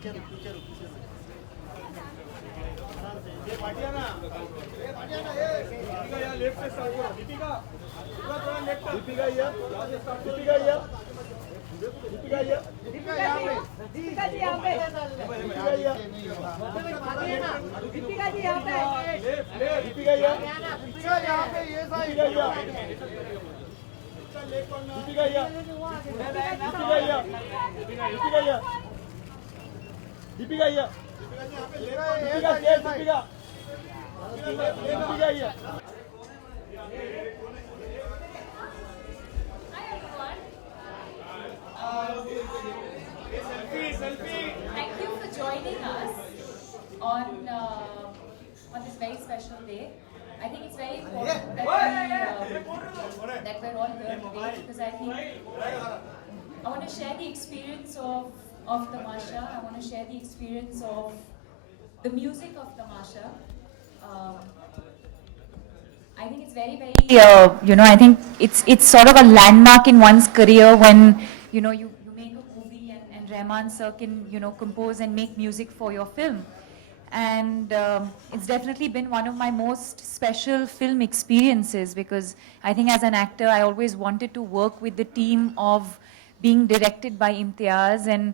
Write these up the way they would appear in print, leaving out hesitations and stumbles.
Thank you for joining us on this very special day. I think it's very important that we're all here today because I think I want to share the experience of Tamasha. I want to share the experience of the music of Tamasha. I think it's very, very, I think it's sort of a landmark in one's career when, you make a movie and Rahman sir can, compose and make music for your film. And it's definitely been one of my most special film experiences because I think as an actor, I always wanted to work with the team of being directed by Imtiaz and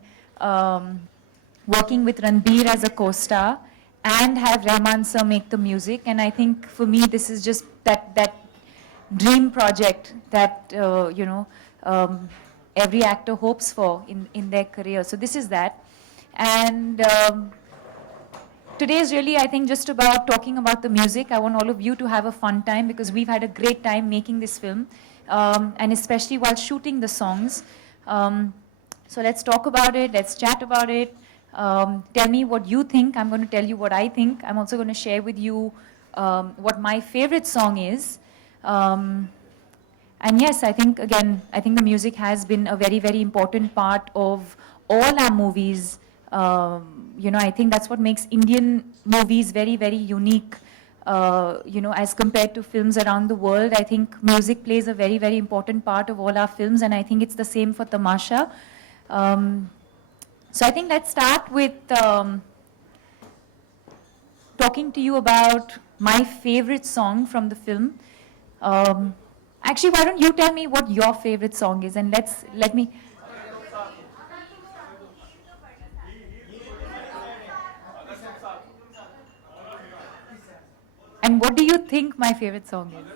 working with Ranbir as a co-star and have Rahman sir make the music. And I think for me, this is just that dream project that, every actor hopes for in their career. So this is that. And today is really, I think, just about talking about the music. I want all of you to have a fun time because we've had a great time making this film, and especially while shooting the songs. So let's talk about it. Let's chat about it. Tell me what you think. I'm going to tell you what I think. I'm also going to share with you what my favorite song is. And yes, I think, again, the music has been a very, very important part of all our movies. I think that's what makes Indian movies very, very unique, as compared to films around the world. I think music plays a very, very important part of all our films, and I think it's the same for Tamasha. So I think let's start with talking to you about my favorite song from the film. Actually, why don't you tell me what your favorite song is, and let me... And what do you think my favorite song is?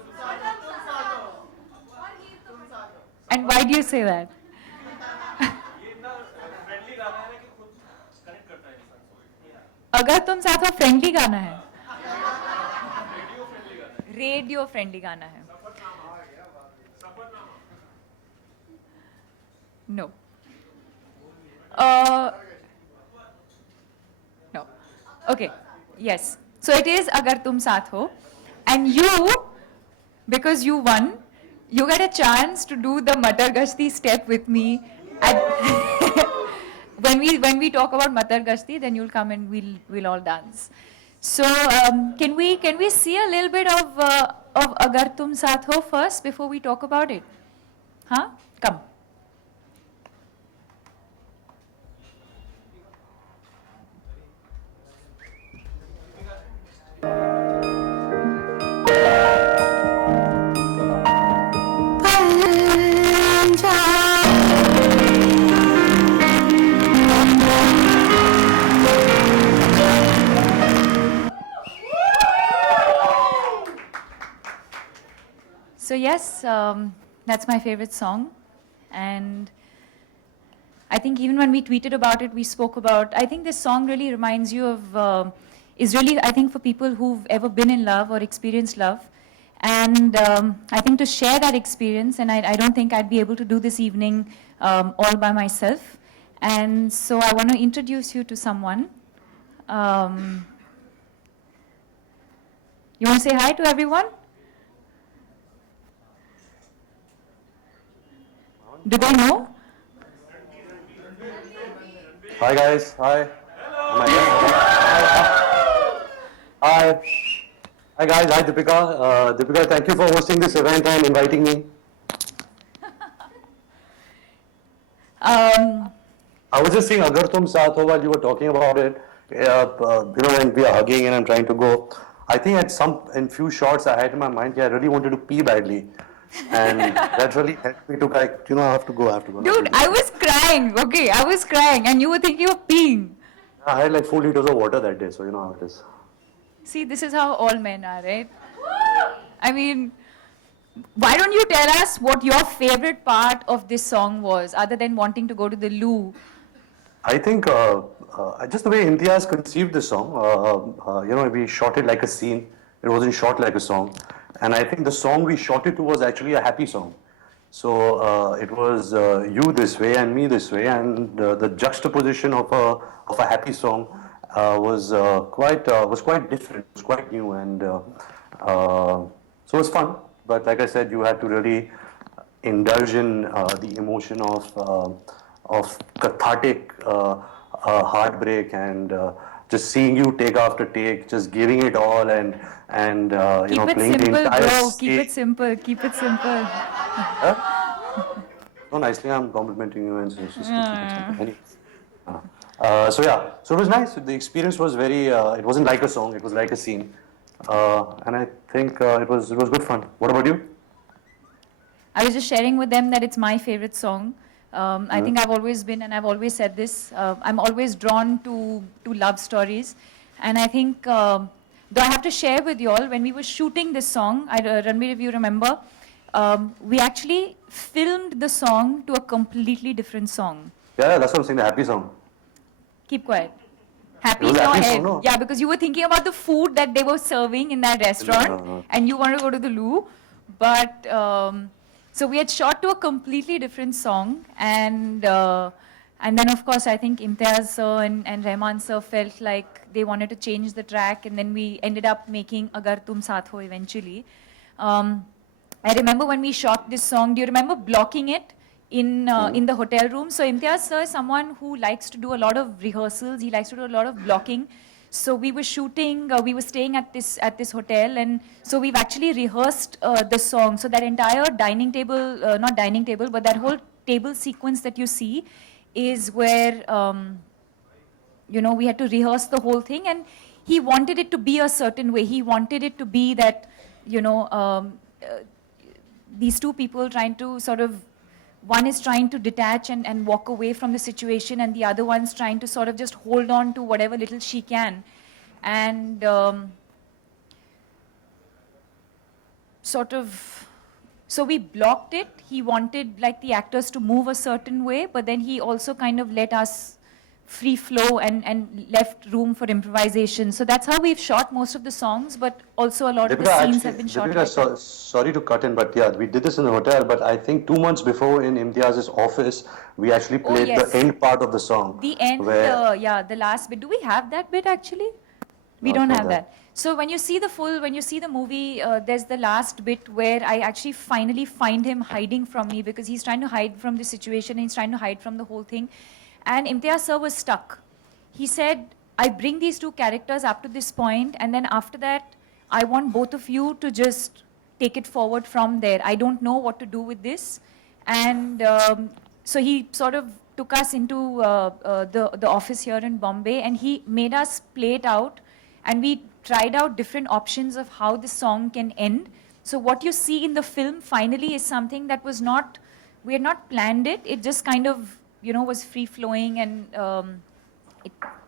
And why do you say that? अगर तुम साथ हो friendly गाना है, radio friendly गाना है. No. No. Okay. Yes. So it is Agar Tum Saath Ho. And you, because you won, you get a chance to do the Matar Gashti step with me. When we talk about Matar Gashti, then you'll come and we'll all dance. So can we see a little bit of Agar Tum Saath Ho first before we talk about it? Huh? Come. So yes, that's my favorite song, and I think even when we tweeted about it, we spoke about, I think this song really reminds you of, is really, I think, for people who've ever been in love or experienced love, and I think to share that experience, and I don't think I'd be able to do this evening all by myself, and so I want to introduce you to someone. You want to say hi to everyone? Do they know? Hi guys, hi. Hello. Hi. Hi guys, hi Deepika. Deepika, thank you for hosting this event and inviting me. I was just saying, Agar Tum Saath Ho, while you were talking about it, when we are hugging and I'm trying to go, I think in few shots I had in my mind, I really wanted to pee badly. And that really helped me to like, I have to go, now Dude, we'll I just go. was crying, okay? I was crying, and you were thinking of peeing. I had like 4 liters of water that day, so you know how it is. See, this is how all men are, right? I mean, why don't you tell us what your favorite part of this song was, other than wanting to go to the loo? I think just the way Imtiaz conceived the song, we shot it like a scene. It wasn't shot like a song. And I think the song we shot it to was actually a happy song. So it was you this way and me this way, and the juxtaposition of a happy song was quite different. It was quite new, and so it was fun. But like I said, you had to really indulge in the emotion of cathartic heartbreak and just seeing you take after take, just giving it all and Keep it playing the simple, entire bro. Keep it stage. simple. Keep it simple. So nicely, I'm complimenting you and so it's just keep it simple. Anyway. So yeah, so it was nice. The experience was very. It wasn't like a song; it was like a scene, and I think it was good fun. What about you? I was just sharing with them that it's my favorite song. I think I've always been, and I've always said this, I'm always drawn to love stories. And I think, though I have to share with you all, when we were shooting this song, Ranbir, if you remember, we actually filmed the song to a completely different song. Yeah, that's what I'm saying. The happy song. Keep quiet. It Happy was in a your happy head. song, no? Yeah, because you were thinking about the food that they were serving in that restaurant and you wanted to go to the loo. But so we had shot to a completely different song, and then of course I think Imtiaz sir and Rahman sir felt like they wanted to change the track, and then we ended up making Agar Tum Saath Ho eventually. I remember when we shot this song. Do you remember blocking it in the hotel room? So Imtiaz sir is someone who likes to do a lot of rehearsals. He likes to do a lot of blocking. So we were shooting, we were staying at this hotel, and so we've actually rehearsed the song. So that entire dining table, not dining table, but that whole table sequence that you see is where, we had to rehearse the whole thing, and he wanted it to be a certain way. He wanted it to be that, these two people trying to sort of, one is trying to detach and walk away from the situation, and the other one's trying to sort of just hold on to whatever little she can. And so we blocked it. He wanted like the actors to move a certain way, but then he also kind of let us free flow and left room for improvisation. So that's how we've shot most of the songs, but also a lot of the scenes have been shot Deepika, like that. sorry to cut in, but yeah, we did this in the hotel. But I think 2 months before in Imtiaz's office, we actually Oh, played yes. the end part of the song. The end, Where the last bit. Do we have that bit actually? We no, it's don't not have there. that. So when you see the movie, there's the last bit where I actually finally find him hiding from me because he's trying to hide from the situation, and he's trying to hide from the whole thing. And Imtiaz sir was stuck. He said, I bring these two characters up to this point, and then after that, I want both of you to just take it forward from there. I don't know what to do with this. And so he sort of took us into the office here in Bombay, and he made us play it out, and we tried out different options of how the song can end. So what you see in the film finally is something that was not, we had not planned it. It just kind of, was free flowing, and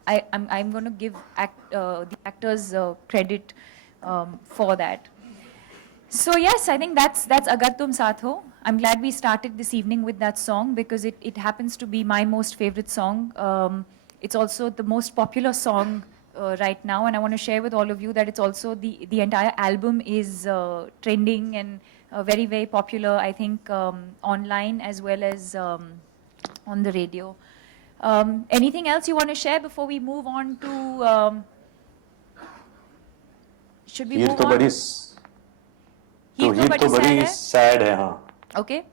I'm going to give the actors credit for that. So yes, I think that's Agar Tum Saath Ho. I'm glad we started this evening with that song because it happens to be my most favorite song. It's also the most popular song right now, and I want to share with all of you that it's also the entire album is trending and very, very popular, I think, online as well as on the radio. Anything else you want to share before we move on to, should we Heer move तो on? बड़ी हीर तो बड़ी sad है. sad है हाँ. Okay.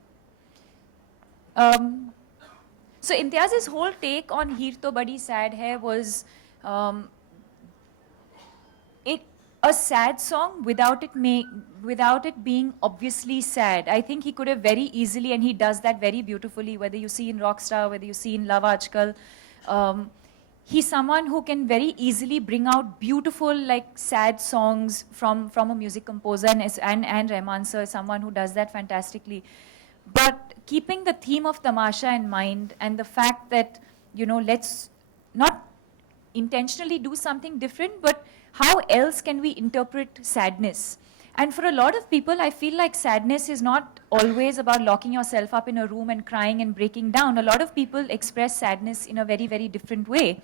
So Imtiaz's whole take on Heer To Badi Sad Hai was, a sad song without it being obviously sad. I think he could have very easily, and he does that very beautifully, whether you see in Rockstar, whether you see in Love Aajkal. Um, he's someone who can very easily bring out beautiful, like, sad songs from a music composer, and Rahman sir is someone who does that fantastically. But keeping the theme of Tamasha in mind, and the fact that, let's not intentionally do something different, but how else can we interpret sadness? And for a lot of people, I feel like sadness is not always about locking yourself up in a room and crying and breaking down. A lot of people express sadness in a very, very different way.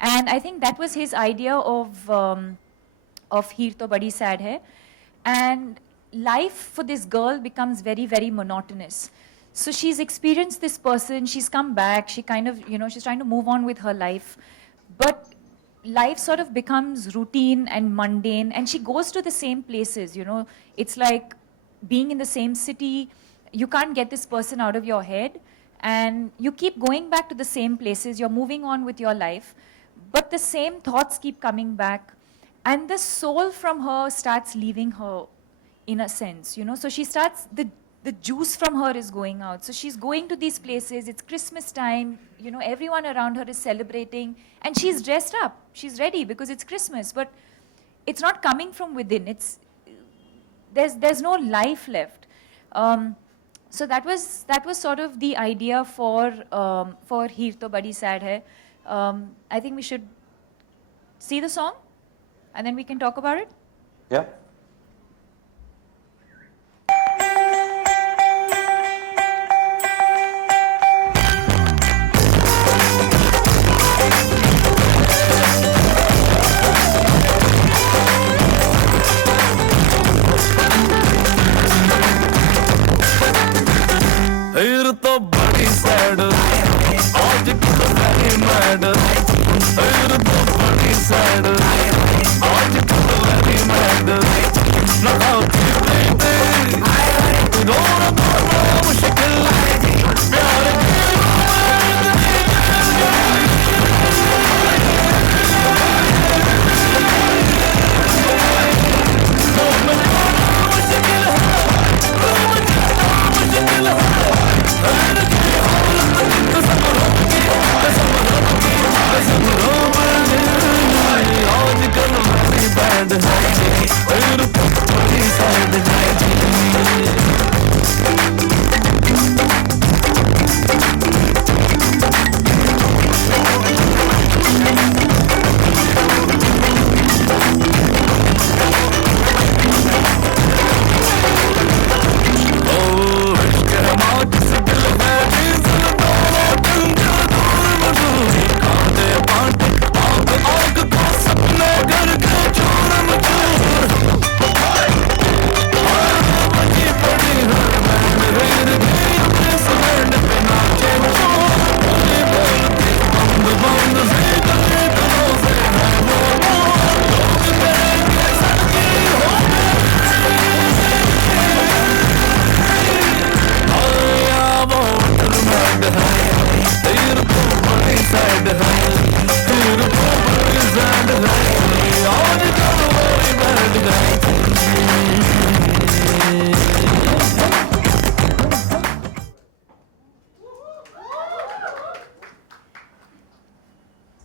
And I think that was his idea of Heer To Badi Sad Hai. And life for this girl becomes very, very monotonous. So she's experienced this person, she's come back, she kind of, she's trying to move on with her life. But life sort of becomes routine and mundane, and she goes to the same places. It's like being in the same city. You can't get this person out of your head, and you keep going back to the same places. You're moving on with your life, but the same thoughts keep coming back, and the soul from her starts leaving her, in a sense. So she starts, the juice from her is going out. So she's going to these places. It's Christmas time. Everyone around her is celebrating, and she's dressed up. She's ready because it's Christmas. But it's not coming from within. There's no life left. So that was sort of the idea for Heer To Badi Sad Hai. I think we should see the song, and then we can talk about it. Yeah. Heer to badi sad, aaj kal very mad. Heer to badi sad, aaj kal very mad. Na aati preeti, rona dona mushkil, pyar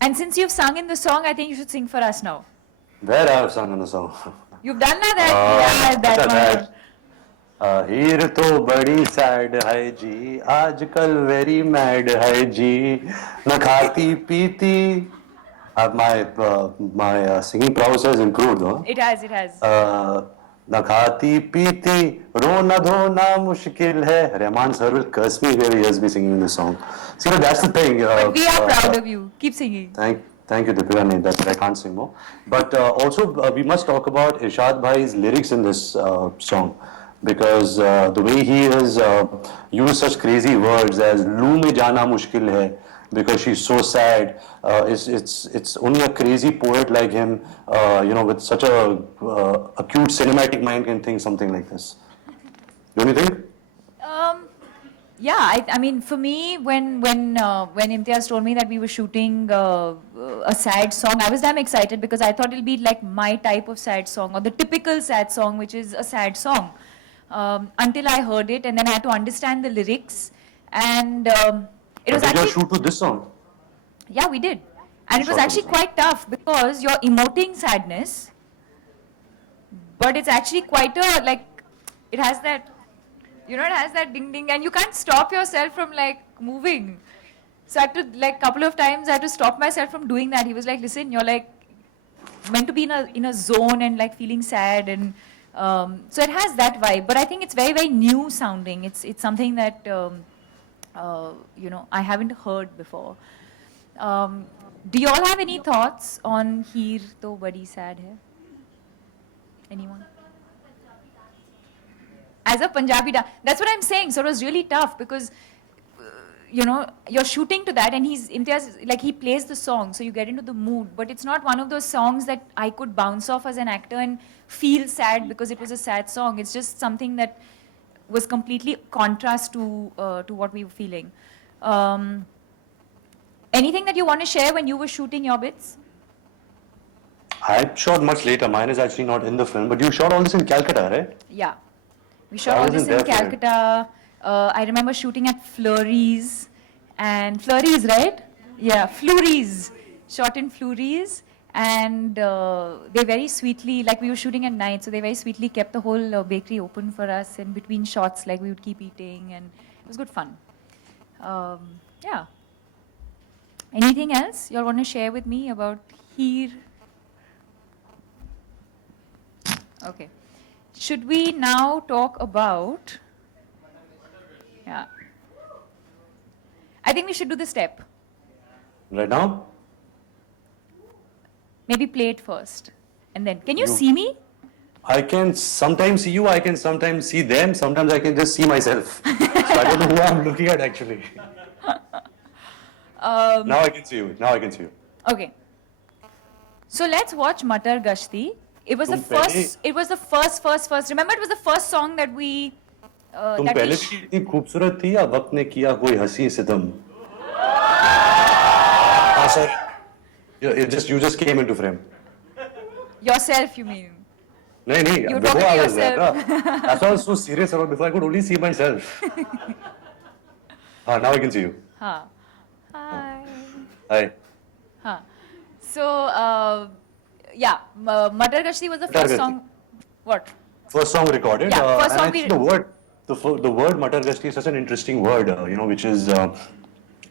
And since you've sung in the song, I think you should sing for us now. Where I have sung in the song? You've done that? Yeah, that one. हीर तो बड़ी sad है जी, आजकल very mad है जी, न खाती पीती. My singing prowess has improved, huh? It has. न खाती पीती, रोना धोना मुश्किल है. Rahman sir will curse me if he hears me singing this song. See, that's the thing. But we are proud of you. Keep singing. Thank you, Deepika. No, that's I can't sing more. But also, we must talk about Irshad Bhai's lyrics in this song, because the way he has used such crazy words as "loo mein jana mushkil hai," because she's so sad. It's only a crazy poet like him, with such a acute cinematic mind can think something like this. Don't you think? Yeah, I mean, for me, when Imtiaz told me that we were shooting a sad song, I was damn excited because I thought it'll be like my type of sad song or the typical sad song, which is a sad song. Until I heard it, and then I had to understand the lyrics, and it was But did you all actually, shoot to this song? yeah, we did, and it was Shot to actually this song. quite tough because you're emoting sadness, but it's actually quite a like, it has that, it has that ding ding, and you can't stop yourself from like moving. So I had to, like, couple of times I had to stop myself from doing that. He was like, listen, you're like meant to be in a zone and like feeling sad, and so it has that vibe. But I think it's very, very new sounding. It's something that I haven't heard before. Do you all have any thoughts on Heer To Badi Sad Hai? Anyone? As a Punjabi dance, that's what I'm saying. So it was really tough because you're shooting to that, and Imtiaz, like, he plays the song, so you get into the mood. But it's not one of those songs that I could bounce off as an actor and feel sad because it was a sad song. It's just something that was completely contrast to what we were feeling. Anything that you want to share when you were shooting your bits? I shot much later. Mine is actually not in the film, but you shot all this in Calcutta, right? Yeah. We shot I all wasn't this in there for it. Calcutta. I remember shooting at Flurries. And Flurries, right? Yeah, Flurries. Shot in Flurries. And they very sweetly, like, we were shooting at night, so they very sweetly kept the whole bakery open for us. And between shots, like, we would keep eating. And it was good fun. Yeah. Anything else you all want to share with me about Heer? Okay. Should we now talk about... Yeah. I think we should do the step. Right now? Maybe play it first. And then, can you You- see me? I can sometimes see you, I can sometimes see them, sometimes I can just see myself. So I don't know who I'm looking at actually. Now I can see you. Now I can see you. Okay. So let's watch Matar Gashti. It was the तुम पहले- first, it was the first. Remember, it was the first song that we... तुम that we पहले भी इतनी खूबसूरत थी या वक्त ने किया कोई हंसी सितम? Sorry. You just came into frame. Yourself, you mean? नहीं नहीं. You're Before talking I to was there. yourself. That's why I was so serious about before I could only see myself. Now I can see you. Huh. Hi. Hi. Huh. So, Matar Gashti was the Matar first Gashti. song. What? First song recorded. Yeah, first and song I we- think the word Matar Gashti is such an interesting word, which is, I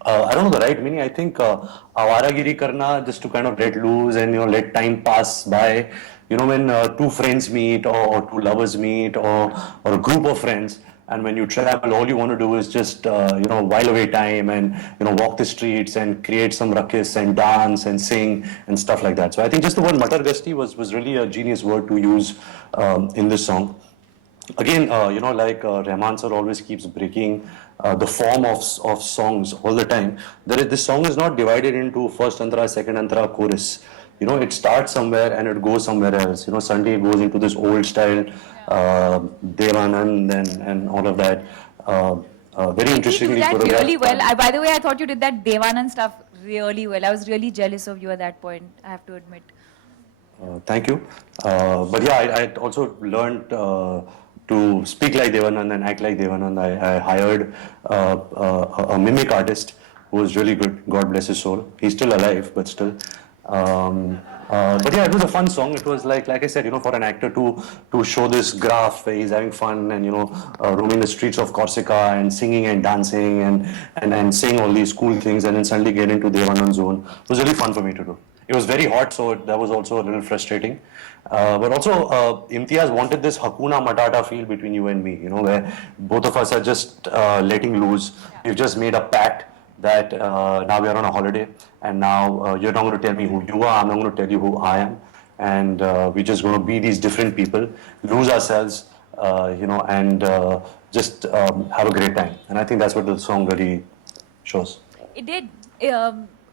don't know the right meaning. I think awaragiri karna, just to kind of let loose and, let time pass by. When two friends meet or two lovers meet or a group of friends, and when you travel, all you want to do is just, while away time and, walk the streets and create some ruckus and dance and sing and stuff like that. So I think just the word Matar Gashti was really a genius word to use in this song. Again, like Rahman sir always keeps breaking the form of songs all the time. This song is not divided into first antara, second antara, chorus. It starts somewhere and it goes somewhere else. Suddenly it goes into this old style, Devanand and all of that. Very You interestingly do that choreographed. really well. By the way, I thought you did that Devanand stuff really well. I was really jealous of you at that point, I have to admit. Thank you. But yeah, I also learned to speak like Devanand and act like Devanand. I hired a mimic artist who was really good. God bless his soul. He's still alive, but still. But yeah, it was a fun song. It was like I said, for an actor to show this graph where he's having fun and roaming the streets of Corsica and singing and dancing and saying all these cool things and then suddenly get into Devanand zone. It was really fun for me to do. It was very hot, so that was also a little frustrating. But also, Imtiaz wanted this Hakuna Matata feel between you and me, where both of us are just letting loose. We've just made a pact that now we are on a holiday, and now you're not going to tell me who you are, I'm not going to tell you who I am, and we're just going to be these different people, lose ourselves, and just have a great time. And I think that's what the song really shows. It did.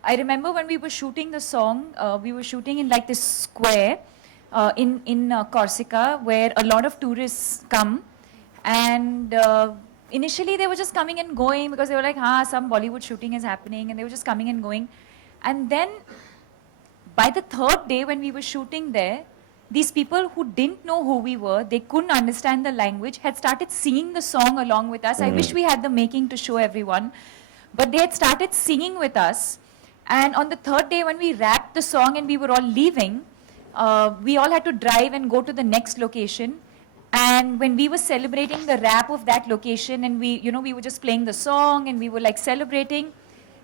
I remember when we were shooting the song, we were shooting in like this square in Corsica where a lot of tourists come, and initially they were just coming and going because they were like, some Bollywood shooting is happening, and they were just coming and going. And then by the third day when we were shooting there, these people who didn't know who we were, they couldn't understand the language, had started singing the song along with us. I wish we had the making to show everyone. But they had started singing with us. And on the third day when we wrapped the song and we were all leaving, we all had to drive and go to the next location. And when we were celebrating the wrap of that location, and we were just playing the song and we were like celebrating,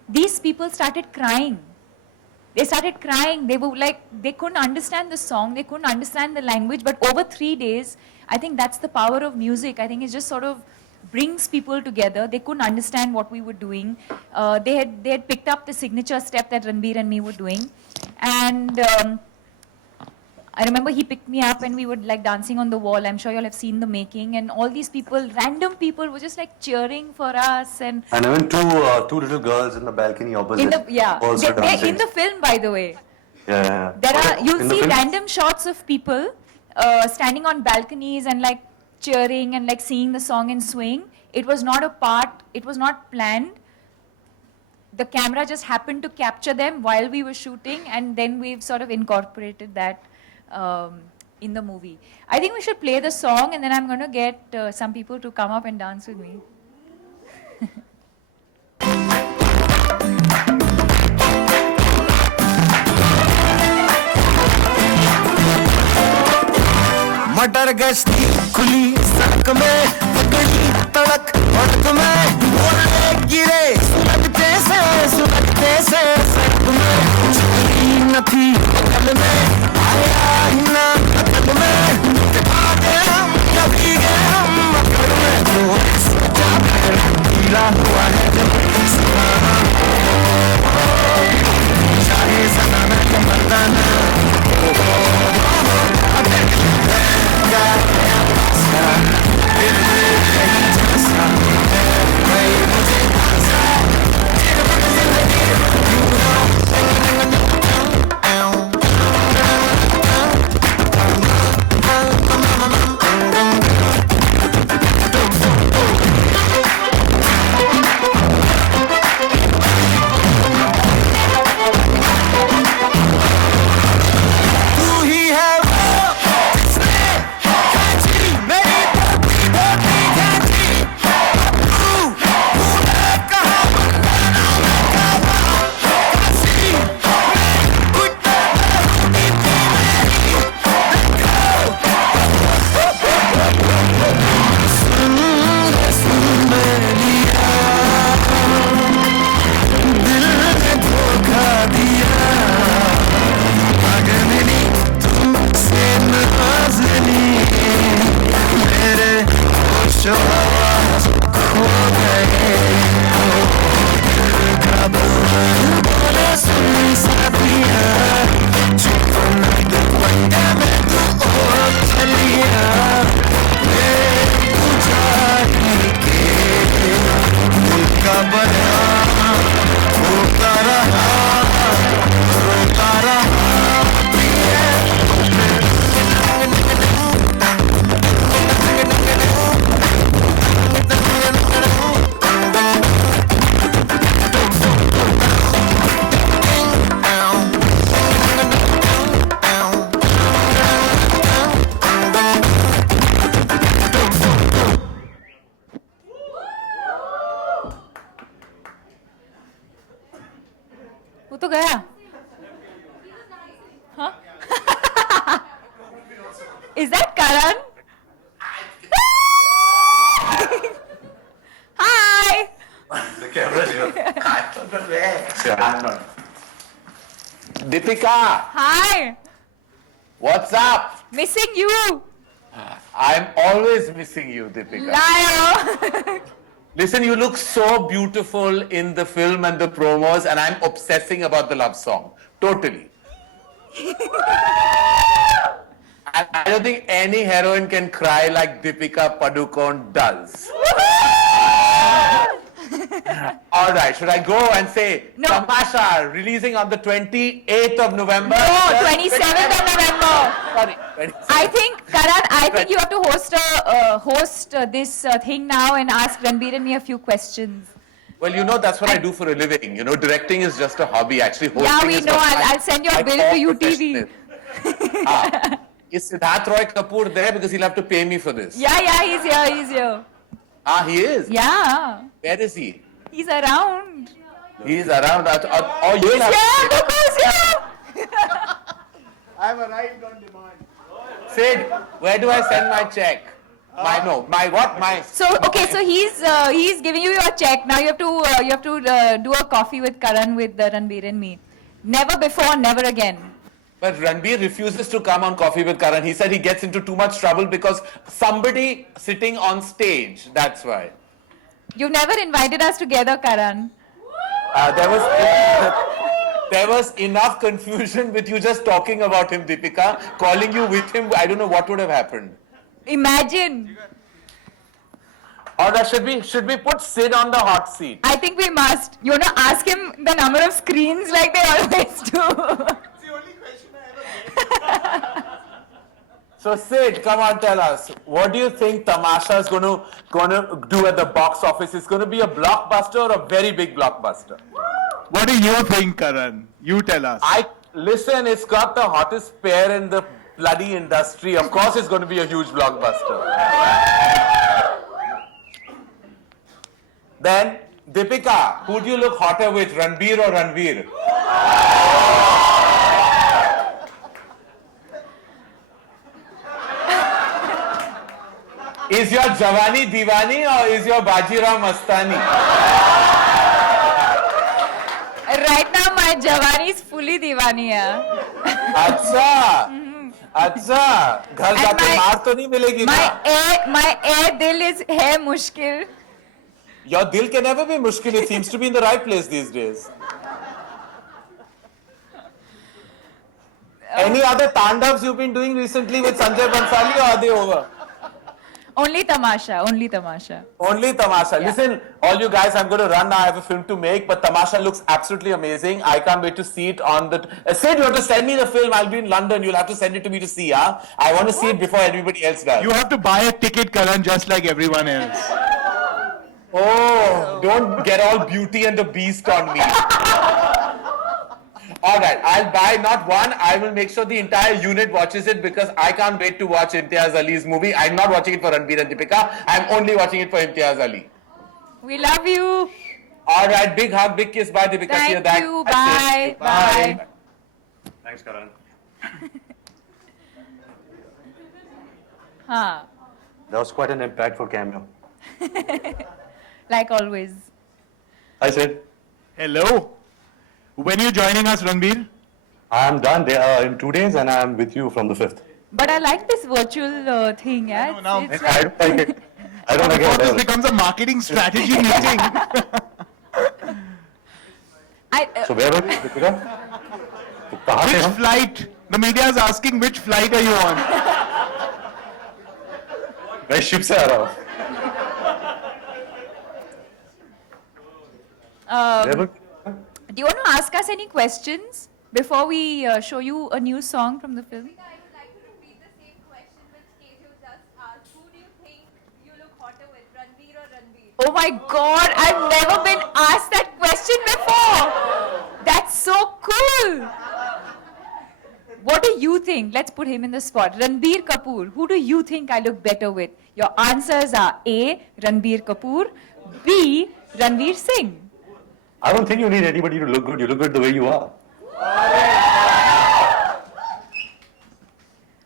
these people started crying. They started crying. They were like, they couldn't understand the song, they couldn't understand the language. But over 3 days, I think that's the power of music. I think it just sort of brings people together. They couldn't understand what we were doing. They had picked up the signature step that Ranbir and me were doing. And I remember he picked me up and we were like dancing on the wall. I'm sure you'll have seen the making. And all these people, random people, were just like cheering for us. And even two little girls in the balcony opposite. Also they're dancing. in the film, by the way. Yeah. You'll see random shots of people standing on balconies and like cheering and like singing the song and swaying. It was not a part, it was not planned. The camera just happened to capture them while we were shooting, and then we've sort of incorporated that in the movie. I think we should play the song, and then I'm going to get some people to come up and dance with me. मटर गश्ती खुली सड़क में पकड़ी तड़क भड़क में बोले गिरे सुलगते से सड़क में चोरी न थी अकल में आया ही ना अकल में आगे हम कभी गए हम अकल में जो सजा गीला हुआ है जब सुना चाहे सनाना या मर्दाना तो गया huh? Is that Karan? Hi. The camera's here. I'm not. Deepika, Hi. what's up? Missing you. I'm always missing you, Deepika. Liar. Listen, you look so beautiful in the film and the promos, and I'm obsessing about the love song. Totally. I don't think any heroine can cry like Deepika Padukone does. All right, should I go and say No. Tamasha releasing on the 28th of November? No, 27th of November. Sorry, 27th. I think, Karan, you have to host this thing now and ask Ranbir and me a few questions. Well, you know, that's what I do for a living. You know, directing is just a hobby. Actually, hosting Yeah, we is know. what I'll send your my bill core to profession UTV. is. Is Siddharth Roy Kapoor there? Because he'll have to pay me for this. Yeah, he's here. He is? Yeah, Where is he? he's around. He's around. Oh, you'll He's have here, look who's here. I've arrived on demand. Sid, where do I send my check? So he's giving you your check. Now you have to do a coffee with Karan, with Ranbir and me. Never before, never again. But Ranbir refuses to come on Coffee with Karan. He said he gets into too much trouble because somebody sitting on stage, that's why. You've never invited us together, Karan. There was enough confusion with you just talking about him, Deepika. Calling you with him, I don't know what would have happened. Imagine. Or should we put Sid on the hot seat? I think we must. You want to ask him the number of screens like they always do. It's the only question I ever get. So Sid, come on, tell us. What do you think Tamasha is going to do at the box office? It's going to be a blockbuster or a very big blockbuster? What do you think, Karan? You tell us. Listen, it's got the hottest pair in the bloody industry. Of course it's going to be a huge blockbuster. Then, Deepika, who do you look hotter with, Ranbir or Ranveer? Is your Jawani Diwani or is your Bajirao Mastani? Right now, my Jawani is fully Diwani. अच्छा घर जाके मार तो नहीं मिलेगी ना? My dil is hai mushkil. Your dil can never be mushkil. It seems to be in the right place these days. Any other tandavs you've been doing recently with Sanjay Bansali or are they over? Only Tamasha. Only Tamasha. Yeah. Listen, all you guys, I'm going to run now. I have a film to make, but Tamasha looks absolutely amazing. I can't wait to see it on the... Sid, you have to send me the film. I'll be in London. You'll have to send it to me to see, huh? I want to see it before everybody else does. You have to buy a ticket, Karan, just like everyone else. Oh, don't get all Beauty and the Beast on me. All right, I'll buy not one. I will make sure the entire unit watches it because I can't wait to watch Imtiaz Ali's movie. I'm not watching it for Ranbir and Deepika. I'm only watching it for Imtiaz Ali. We love you. All right, big hug, big kiss. Bye, Deepika. See you Thank back. you. That's Bye. it. Bye. Thanks, Karan. Huh. That was quite an impactful cameo. Like always. I said, Hello. When are you joining us, Ranbir? I'm done there in 2 days and I'm with you from the 5th. But I like this virtual thing. Yeah? No, It's I like, don't like it. I don't like Before this it. becomes a marketing strategy meeting. So where were we, Deepika? तो कहाँ थे Which हम? flight? The media is asking which flight are you on? मैं ship से आ रहा हूँ. Where were we? do you want to ask us any questions before we show you a new song from the film? I would like to repeat the same question which Keshav just asked. Who do you think you look hotter with, Ranbir or Ranbir? Oh my God, I've never been asked that question before. That's so cool. What do you think? Let's put him in the spot. Ranbir Kapoor, who do you think I look better with? Your answers are A, Ranbir Kapoor, B, Ranveer Singh. I don't think you need anybody to look good. You look good the way you are.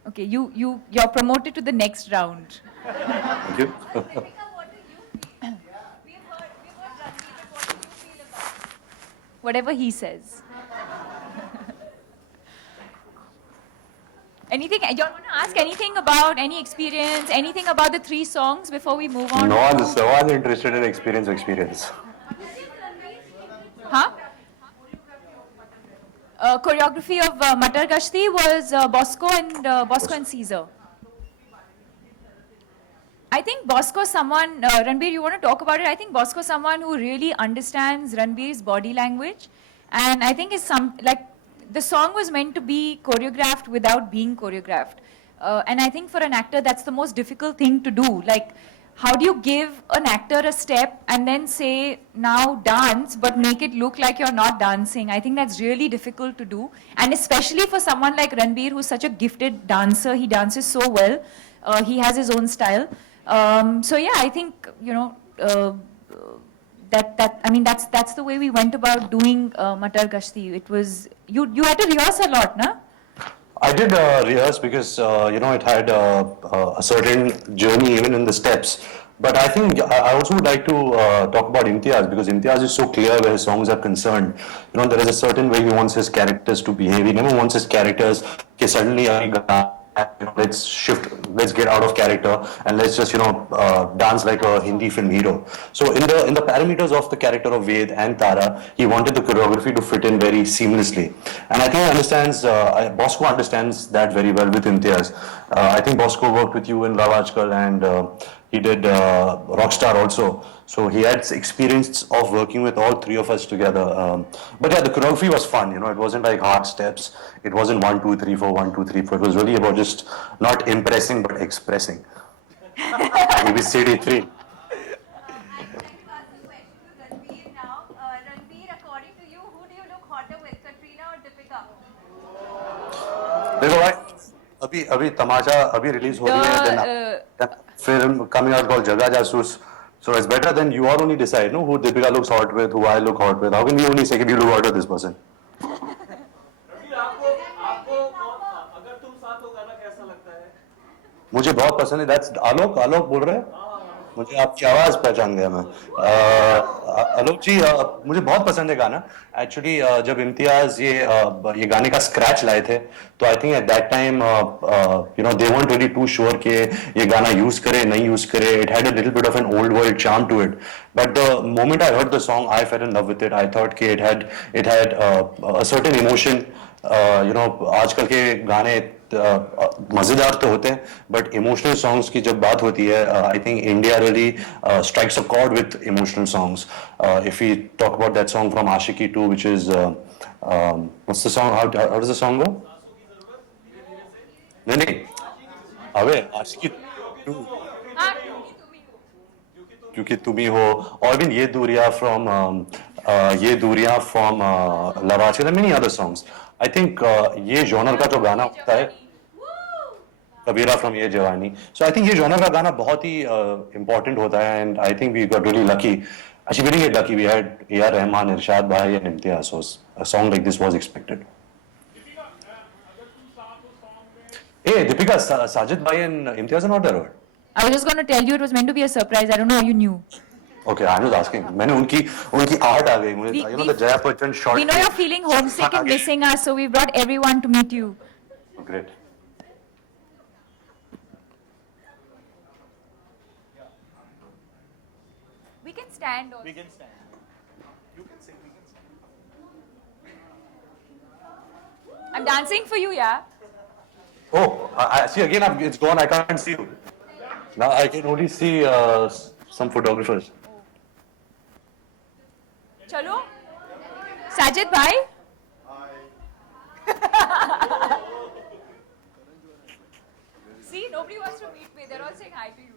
Okay, you're promoted to the next round. Thank you. Deepika, what do you think? We've heard Ranbir, but what do you feel about it? Whatever he says. Anything, you want to ask anything about any experience, anything about the 3 songs before we move on? No one's interested in experience. Huh? Choreography of Matar Gashti was Bosco and Caesar. I think Bosco's someone, Ranbir, you want to talk about it? I think Bosco's someone who really understands Ranbir's body language. And I think it's the song was meant to be choreographed without being choreographed. And I think for an actor, that's the most difficult thing to do. Like, how do you give an actor a step and then say, now dance, but make it look like you're not dancing? I think that's really difficult to do. And especially for someone like Ranbir, who's such a gifted dancer, he dances so well. He has his own style. So yeah, I think, that's the way we went about doing Matar Gashti. It was, you had to rehearse a lot, na? I did rehearse because, it had a certain journey even in the steps. But I think I also would like to talk about Imtiaz, because Imtiaz is so clear where his songs are concerned. There is a certain way he wants his characters to behave. He never wants his characters, okay, suddenly, let's shift, let's get out of character and let's just, dance like a Hindi film hero. So in the parameters of the character of Ved and Tara, he wanted the choreography to fit in very seamlessly. And I think he understands, Bosco understands that very well with Imtiaz. I think Bosco worked with you in Love Ajkal, and he did Rockstar also. So he had experience of working with all three of us together. But yeah, the choreography was fun. It wasn't like hard steps. It wasn't 1, 2, 3, 4, 1, 2, 3, 4. It was really about just not impressing but expressing. ABCD 3. I'd like to ask a question to Ranbir now. Ranbir, according to you, who do you look hotter with, Katrina or Deepika? देखो भाई, अभी तमाशा अभी release हो रही है, then film coming out called Jaga Jasoos. So it's better than you all only decide, no, who Deepika looks hot with, who I look hot with. How can we only say that you look hot with this person? मुझे बहुत पसंद है. That's आलोक बोल रहे हैं. मुझे आपकी आवाज पहचान गया मैं. आलोक जी, मुझे बहुत पसंद है गाना. एक्चुअली जब इम्तियाज ये गाने का स्क्रैच लाए थे, तो I think at that time they weren't really too sure कि ये गाना यूज करे नहीं यूज करे. It had a little bit of an old world charm to it. But the moment I heard the song, I fell in love with it. I thought कि it had a certain emotion. आजकल के गाने मजेदार तो होते हैं, but emotional songs की जब बात होती है, I think India really strikes a chord with emotional songs. If we talk about that song from Aashiqui 2, which is what's the song, how does the song go? नहीं अबे आशिकी 2, क्योंकि तुम ही हो, और भी ये दूरियां फ्रॉम लव आजकल, many other songs. I think ये जॉनर का जो गाना होता है, कबीरा फ्रॉम ये जवानी. सो आई थिंक ये जॉनर का गाना बहुत ही इंपॉर्टेंट होता है, and I think we got really lucky. Actually, we didn't get lucky. We had A.R. Rahman, Irshad Bhai, and Imtiaz. So a song like this was expected. Hey, Deepika, Sajid Bhai and Imtiaz are not there. I was just going to tell you it was meant to be a surprise. I don't know how you knew. Okay, I'm just asking. मैंने उनकी art आ गई मुझे. You know the Jaya Bachchan short. We know you're feeling homesick and missing us, so we brought everyone to meet you. Oh, great. We can stand also. We can stand. You can sing, we can sing. I'm dancing for you, yeah? Oh, I see again. It's gone. I can't see you. Now I can only see some photographers. Chalo? Sajid bhai? See, nobody wants to meet me. They're all saying hi to you.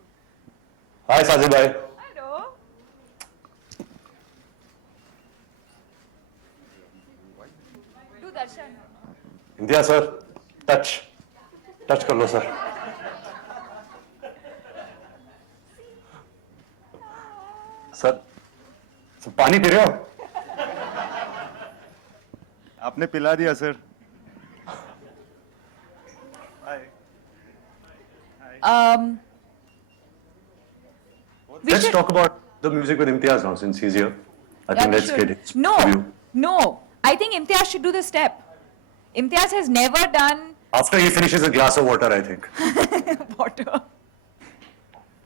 Hi, Sajid bhai. Hello. Do darshan. Imtiaz sir, touch कर लो sir. Sir पानी P रहे हो? आपने पिला दिया sir. Let's talk about the music with Imtiaz now, since he's here. I think let's get it. No. I think Imtiaz should do the step. Imtiaz has never done After he finishes a glass of water, I think. water.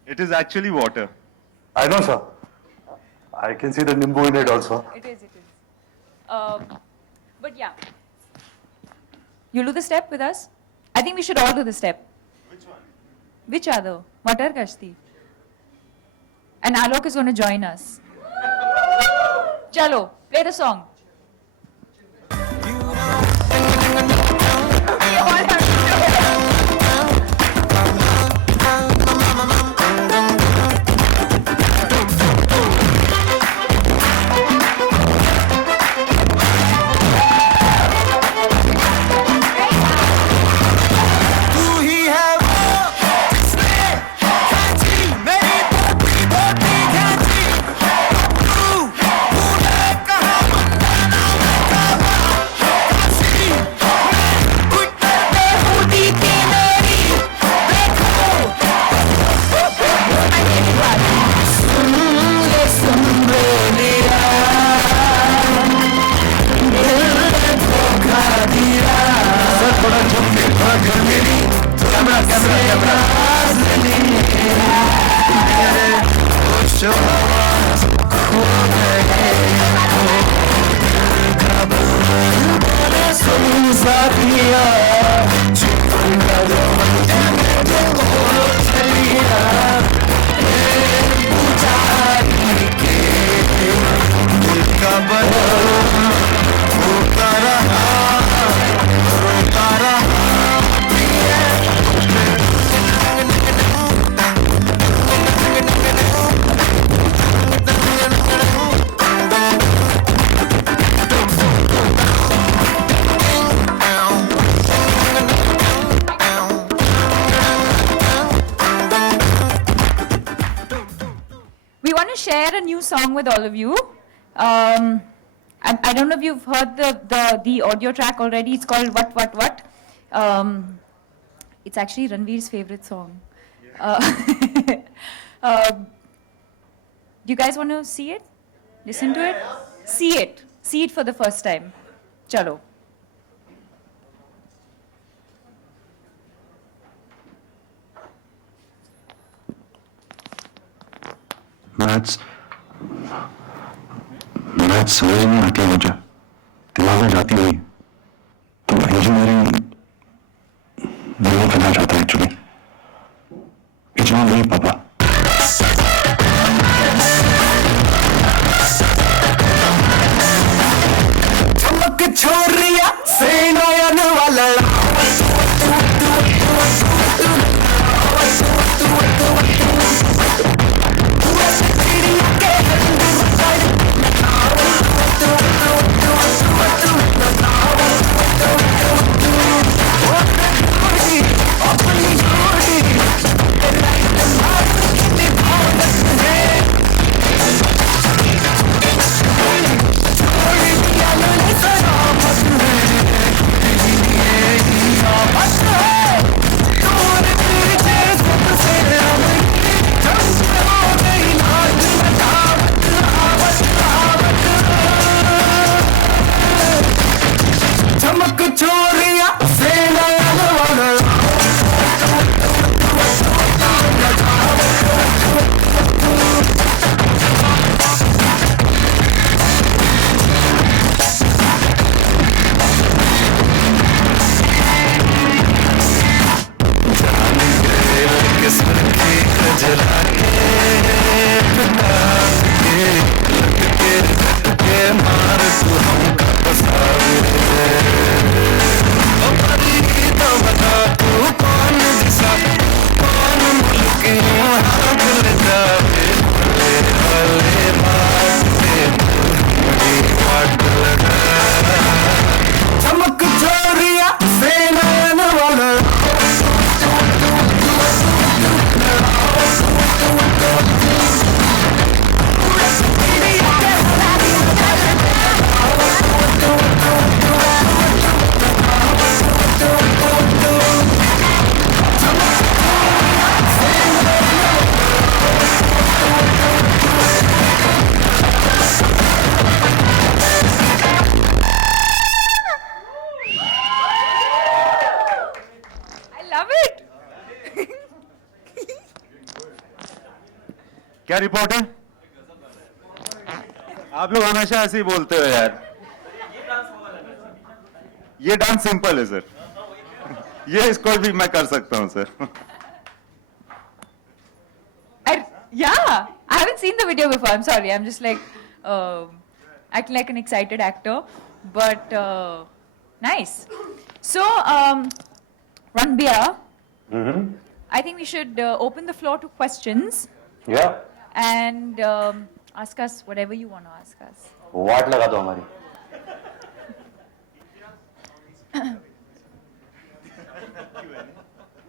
It is actually water. I know, sir. I can see the nimbu in it also. It is. But yeah. You'll do the step with us? I think we should all do the step. Which one? Which other? Matar Kashti. And Alok is going to join us. Chalo, play the song. We want to share a new song with all of you. I don't know if you've heard the audio track already. It's called What. It's actually Ranveer's favorite song. Do you guys want to see it? Listen to it? See it. See it for the first time. Chalo. Maths समझ नहीं आती मुझे, दिमाग में जाती नहीं। तो engineering नहीं करना चाहता एक्चुअली। इट्स नॉट मी पापा। चमक छोरिया से नयन वाला क्या रिपोर्ट है? आप लोग हमेशा ऐसे ही बोलते हो यार। ये डांस सिंपल है सर, ये इसको भी मैं कर सकता हूं sir. Yeah, I haven't seen the video before. I'm sorry. I'm just like acting like an excited actor. But nice. So, Ranbir, I think we should open the floor to questions Yeah. and ask us whatever you want to ask us. वाट लगा दो हमारी.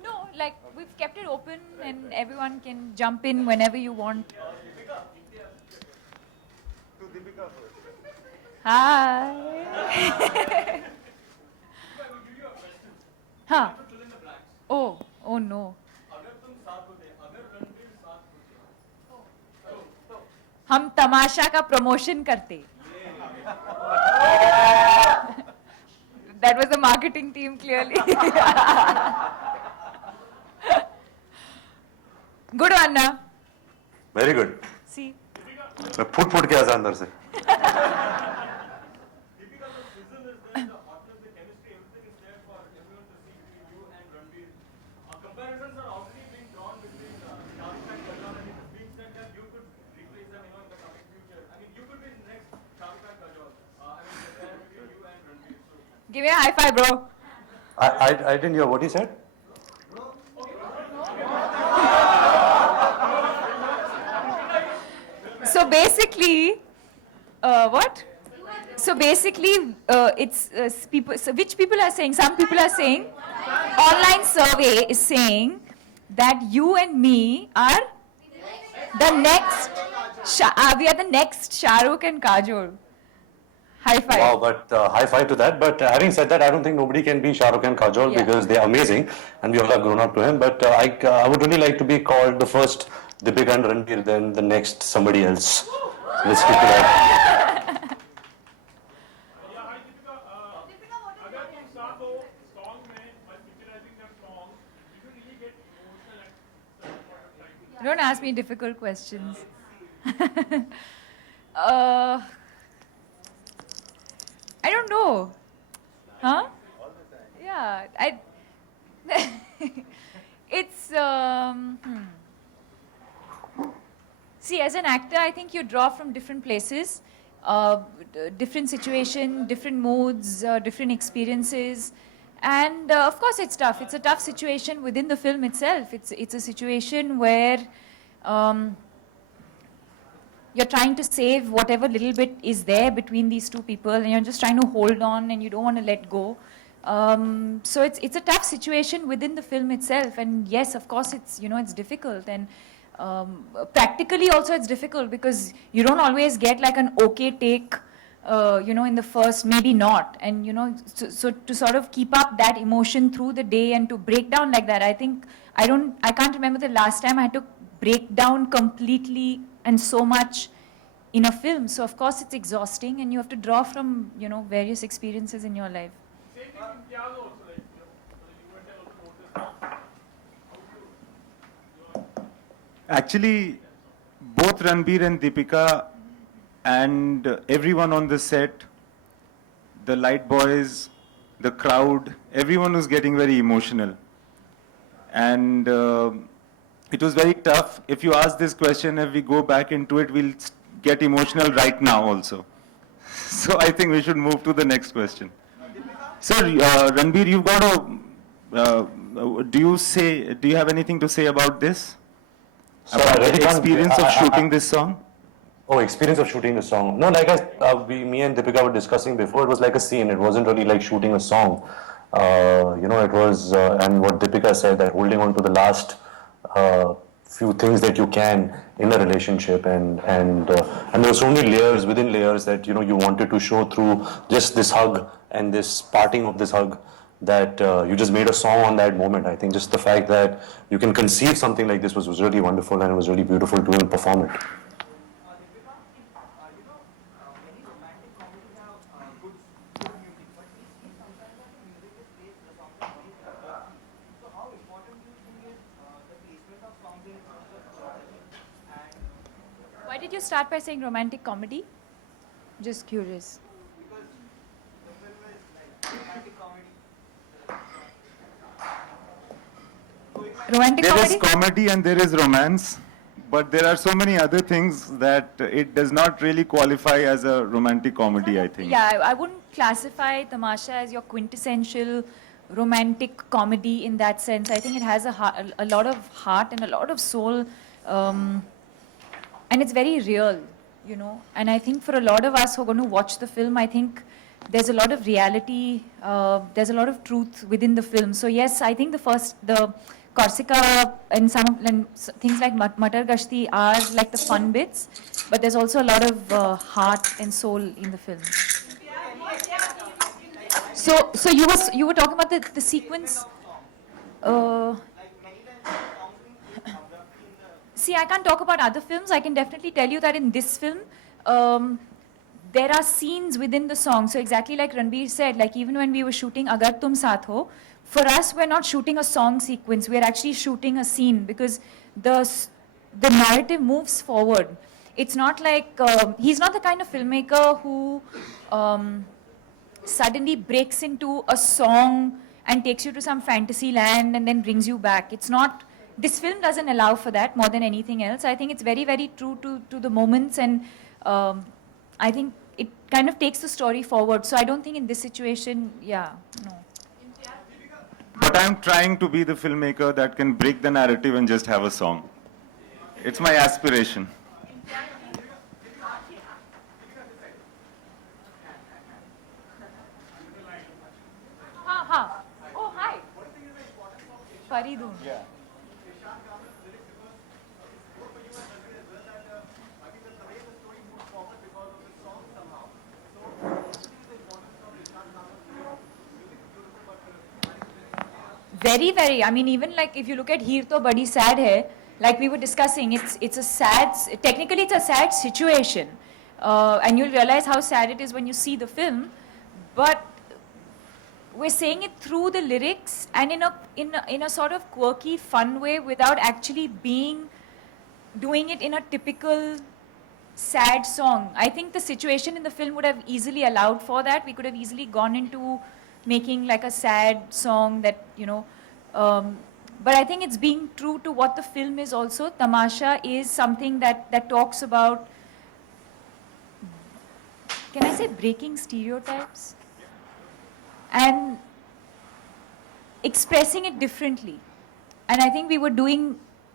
No, like we've kept it open and everyone can jump in whenever you want. Hi. Huh. Oh, oh no. हम तमाशा का promotion करते. That was the marketing team clearly. Good one, na? Very good. See. मैं foot के आजा अंदर से. Give me a high five, bro. I didn't hear what he said. So basically, what? So basically, it's people. So which people are saying? Some people are saying, online survey is saying that you and me are the next. We are the next Shah Rukh and Kajol. High five. Wow, but high five to that. But having said that, I don't think nobody can be Shah Rukh and Kajol Yeah. because they are amazing and we all have grown up to him. But I would really like to be called the first Deepika and Ranbir, then the next somebody else. So let's stick to that. Don't ask me difficult questions. I don't know. Huh? Yeah, it's See, as an actor, I think you draw from different places, different situation, different moods, different experiences, and of course, it's tough. It's a tough situation within the film itself. It's a situation where you're trying to save whatever little bit is there between these two people, and you're just trying to hold on, and you don't want to let go. So it's a tough situation within the film itself, and yes, of course, it's difficult, and practically also it's difficult because you don't always get like an okay take, in the first, maybe not, and so to sort of keep up that emotion through the day and to break down like that, I can't remember the last time I had to break down completely and so much in a film. So of course it's exhausting, and you have to draw from various experiences in your life. Actually, both Ranbir and Deepika and everyone on the set, the light boys, the crowd, everyone was getting very emotional. And it was very tough. If you ask this question, if we go back into it, we'll get emotional right now also. So I think we should move to the next question. So Ranbir, you've got do you have anything to say about this? So About I really the can't- experience of shooting this song? Oh, experience of shooting a song. No, like me and Deepika were discussing before, it was like a scene. It wasn't really like shooting a song. It was, and what Deepika said, that holding on to the last few things that you can in a relationship, and there were so many layers within layers that you wanted to show through just this hug and this parting of this hug, that you just made a song on that moment. I think just the fact that you can conceive something like this was really wonderful, and it was really beautiful to and perform it. Why did you start by saying romantic comedy? Just curious. Romantic There comedy? is comedy and there is romance. But there are so many other things that it does not really qualify as a romantic comedy, I think. Yeah, I wouldn't classify Tamasha as your quintessential romantic comedy in that sense. I think it has a lot of heart and a lot of soul, and it's very real, you know. And I think for a lot of us who are going to watch the film, I think there's a lot of reality, there's a lot of truth within the film. So yes, I think the Corsica and things like Matar Gashti are like the fun bits, but there's also a lot of heart and soul in the film. So you were talking about the sequence. See, I can't talk about other films. I can definitely tell you that in this film, there are scenes within the song. So exactly like Ranbir said, like even when we were shooting Agar Tum Saath Ho, for us, we're not shooting a song sequence. We're actually shooting a scene because the narrative moves forward. It's not like, he's not the kind of filmmaker who suddenly breaks into a song and takes you to some fantasy land and then brings you back. It's not, this film doesn't allow for that more than anything else. I think it's very, very true to the moments, and I think it kind of takes the story forward. So I don't think in this situation, yeah, no. But I'm trying to be the filmmaker that can break the narrative and just have a song. It's my aspiration. Oh, hi. Faridun. Yeah. Very, very. I mean, even like if you look at Heer To Badi Sad Hai, like we were discussing, it's a sad, technically it's a sad situation. And you'll realize how sad it is when you see the film. But we're saying it through the lyrics and in a sort of quirky, fun way without actually doing it in a typical sad song. I think the situation in the film would have easily allowed for that. We could have easily gone into making like a sad song that, you know, but I think it's being true to what the film is also. Tamasha is something that talks about, can I say, breaking stereotypes and expressing it differently. And I think we were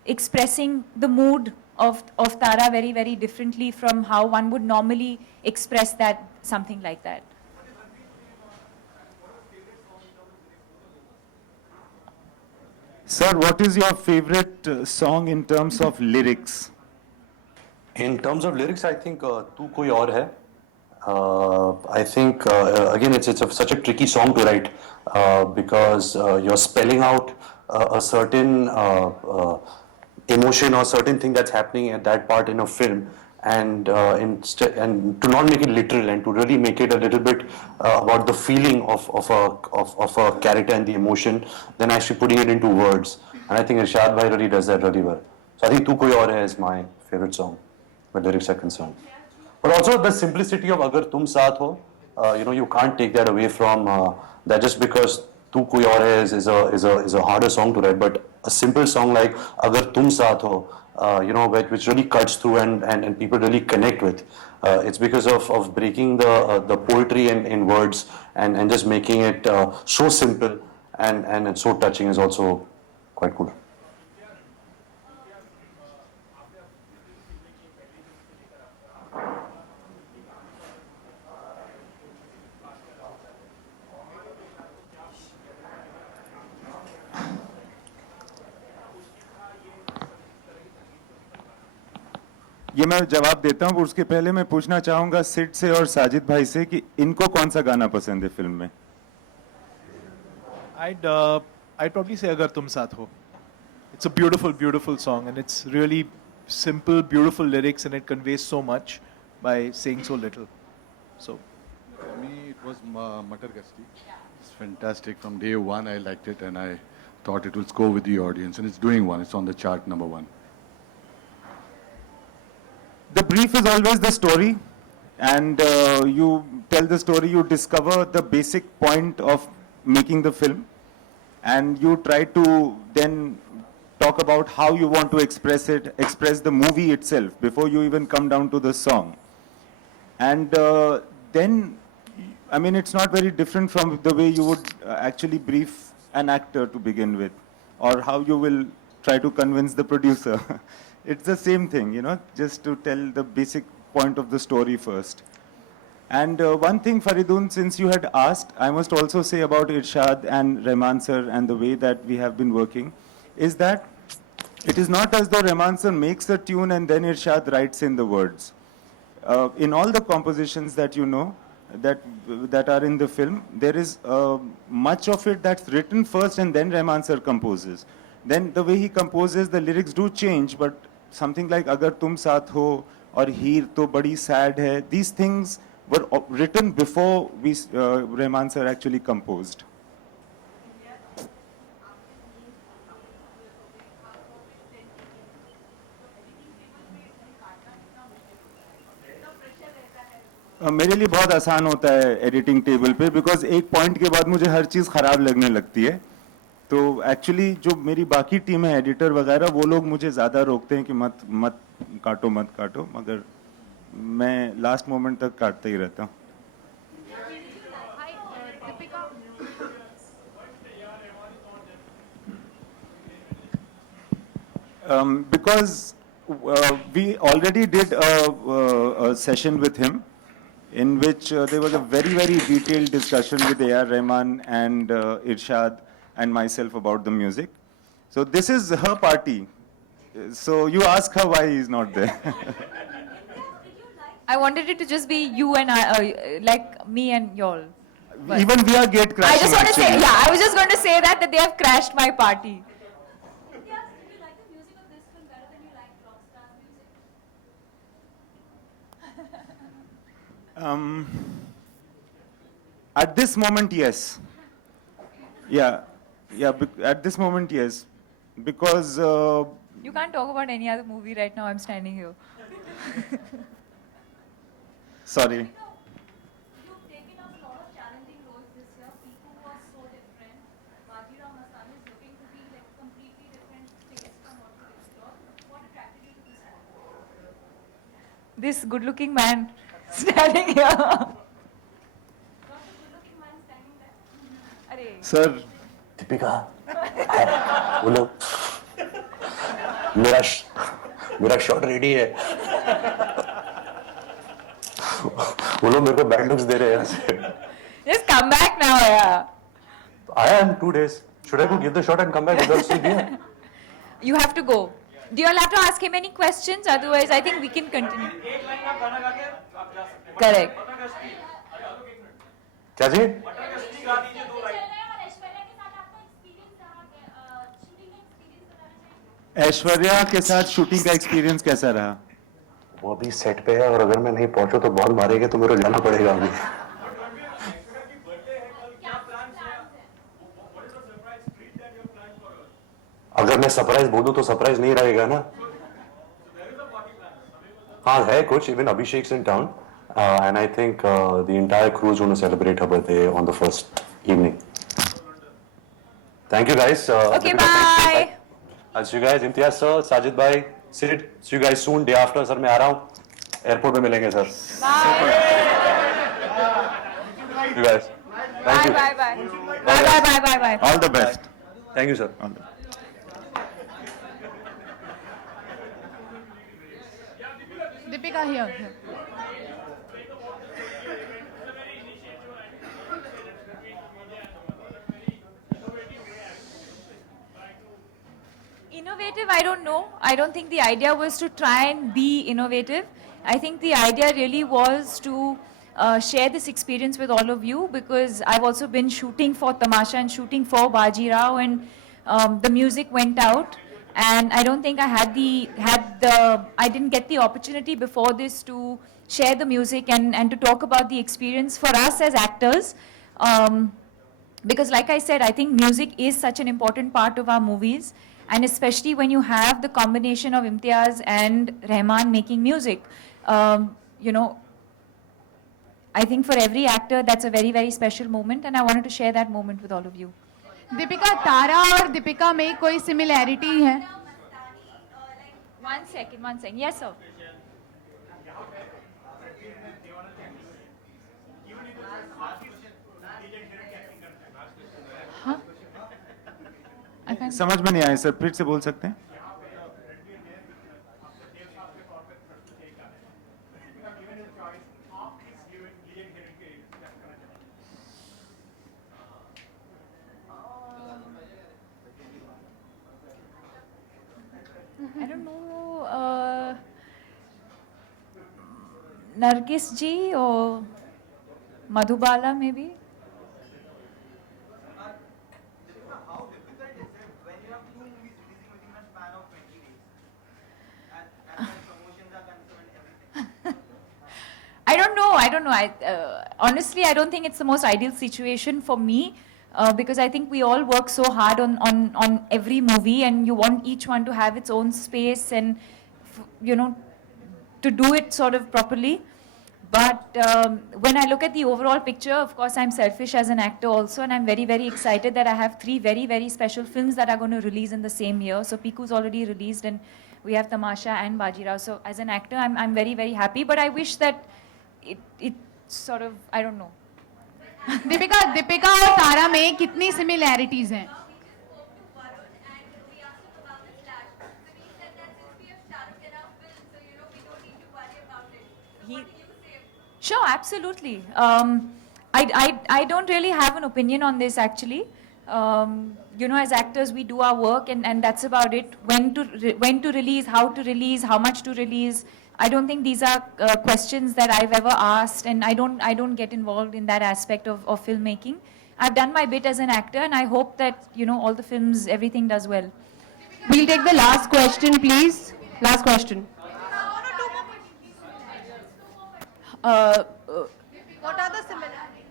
expressing the mood of Tara very, very differently from how one would normally express that, something like that. Sir, what is your favorite song in terms of lyrics? In terms of lyrics, I think Tu Koi Aur Hai. I think, again, it's such a tricky song to write because you're spelling out a certain emotion or certain thing that's happening at that part in a film, and to not make it literal and to really make it a little bit about the feeling of a character and the emotion, then actually putting it into words. And I think Irshad Bhai really does that really well. So I think Tu Koi Aur Hai is my favorite song where lyrics are concerned. But also the simplicity of Agar Tum Saath Ho, you know, you can't take that away from that just because Tu Koi Aur Hai is a harder song to write, but a simple song like Agar Tum Saath Ho, you know, which really cuts through and people really connect with. It's because of breaking the poetry in words and just making it so simple and so touching is also quite cool. ये मैं जवाब देता हूँ, उसके पहले मैं पूछना चाहूँगा सिड से और साजिद भाई से कि इनको कौन सा गाना पसंद है फिल्म में? I'd probably say Agar Tum Saath Ho. It's a beautiful, beautiful song, and it's really simple, beautiful lyrics, and it conveys so much by saying so little. So, for me, it was Matar Gashti. It's fantastic. From day one, I liked it, and I thought it would go with the audience, and it's doing one. It's on the chart #1. The brief is always the story, and you tell the story, you discover the basic point of making the film, and you try to then talk about how you want to express it, express the movie itself before you even come down to the song. And then, I mean, it's not very different from the way you would actually brief an actor to begin with, or how you will try to convince the producer. It's the same thing, you know, just to tell the basic point of the story first. And one thing, Faridun, since you had asked, I must also say about Irshad and Rahman sir and the way that we have been working, is that it is not as though Rahman sir makes a tune and then Irshad writes in the words. In all the compositions that you know, that are in the film, there is much of it that's written first and then Rahman sir composes. Then the way he composes, the lyrics do change, but something like Agar Tum Saath Ho or Heer To Badi Sad Hai, these things were written before Rahman sir actually composed. मेरे लिए बहुत आसान होता है editing table पे, because एक point के बाद मुझे हर चीज़ ख़राब लगने लगती है. तो एक्चुअली जो मेरी बाकी टीम है, एडिटर वगैरह, वो लोग मुझे ज़्यादा रोकते हैं कि मत काटो, मगर मैं लास्ट मोमेंट तक काटता ही रहता हूँ. Because we already did a session with him, in which there was a very, very detailed discussion with A.R. Rahman and Irshad and myself about the music. So this is her party. So you ask her why he's not there. I wanted it to just be you and I, like me and y'all. But Even we are gate crashing. I just want to say, actually. yeah, I was just going to say that they have crashed my party. Imtiaz, did you like the music of this film better than you liked Rockstar's music? At this moment, yes. Yeah, at this moment, yes. Because You can't talk about any other movie right now. I'm standing here. sorry. You've taken up a lot of challenging roles this year. People who are so different. Bajirao Mastani is looking to be like completely different taste from what you explore. What attracted you to this role? This good-looking man standing here. Not the good-looking man standing there. Arey. Sir, Deepika, बोलो. मेरा shot ready है. बोलो मेरे को bad looks दे रहे हैं. Just come back now, yeah. I am 2 days. Should I go give the shot and come back without still here? You have to go. Do you all have to ask him any questions? Otherwise, I think we can continue. Correct. क्या जी? ऐश्वर्या के साथ shooting का experience कैसा रहा? वो अभी set पे है और अगर मैं नहीं पहुंचू तो बहुत मारेंगे, तो मेरे को जाना पड़ेगा अभी. अगर मैं सरप्राइज बोल दूं तो सरप्राइज नहीं रहेगा ना. हाँ है कुछ. Even Abhishek's in town, and I think the entire crew is going to celebrate her birthday on the first evening. Thank you guys. Okay, bye. I'll see you guys. Imtiaz sir, Sajid bhai, Sid. See you guys soon. Day after, sir, मैं आ रहा हूँ. Airport में मिलेंगे sir. Bye. See you guys. Thank Bye, you. bye, bye. Bye, bye, bye, bye, bye. All the best. Thank you sir. All the Deepika here. Innovative, I don't know. I don't think the idea was to try and be innovative. I think the idea really was to share this experience with all of you, because I've also been shooting for Tamasha and shooting for Bajirao, and the music went out. And I don't think I I didn't get the opportunity before this to share the music and to talk about the experience for us as actors. Because like I said, I think music is such an important part of our movies. And especially when you have the combination of Imtiaz and Rahman making music, you know, I think for every actor, that's a very, very special moment. And I wanted to share that moment with all of you. Deepika, तारा और दीपिका में कोई similarity है? One second, one second. Yes, sir. समझ में नहीं आया sir, फिर से बोल सकते हैं? I don't know. Nargis ji or Madhubala maybe. I don't know. Honestly, I don't think it's the most ideal situation for me because I think we all work so hard on every movie, and you want each one to have its own space and, to do it sort of properly. But when I look at the overall picture, of course, I'm selfish as an actor also, and I'm very, very excited that I have 3 very, very special films that are going to release in the same year. So Piku's already released, and we have Tamasha and Bajirao. So as an actor, I'm very, very happy. But I wish that it sort of, I don't know. Deepika और तारा में कितनी similarities हैं? Sure, absolutely. I don't really have an opinion on this actually. As actors, we do our work, and that's about it. When to release, how to release, how much to release. I don't think these are questions that I've ever asked, and I don't get involved in that aspect of filmmaking. I've done my bit as an actor, and I hope that all the films, everything does well. We'll take the last question, please. Last question. What are the similarities?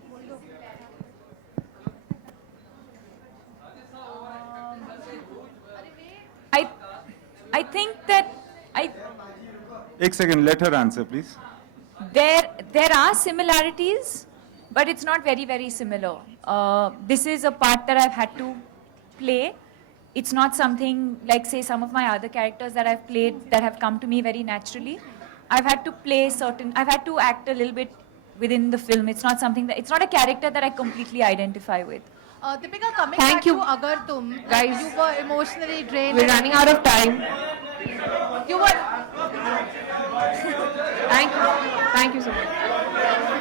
I think that एक second, let her answer, please. there are similarities, but it's not very, very similar. This is a part that I've had to play. It's not something like, say, some of my other characters that I've played that have come to me very naturally. I've had to act a little bit within the film. It's not a character that I completely identify with. Deepika, coming Thank back you. to Agar Tum, Guys, you were emotionally drained. We're running out of time. You were. Thank you. Thank you so much.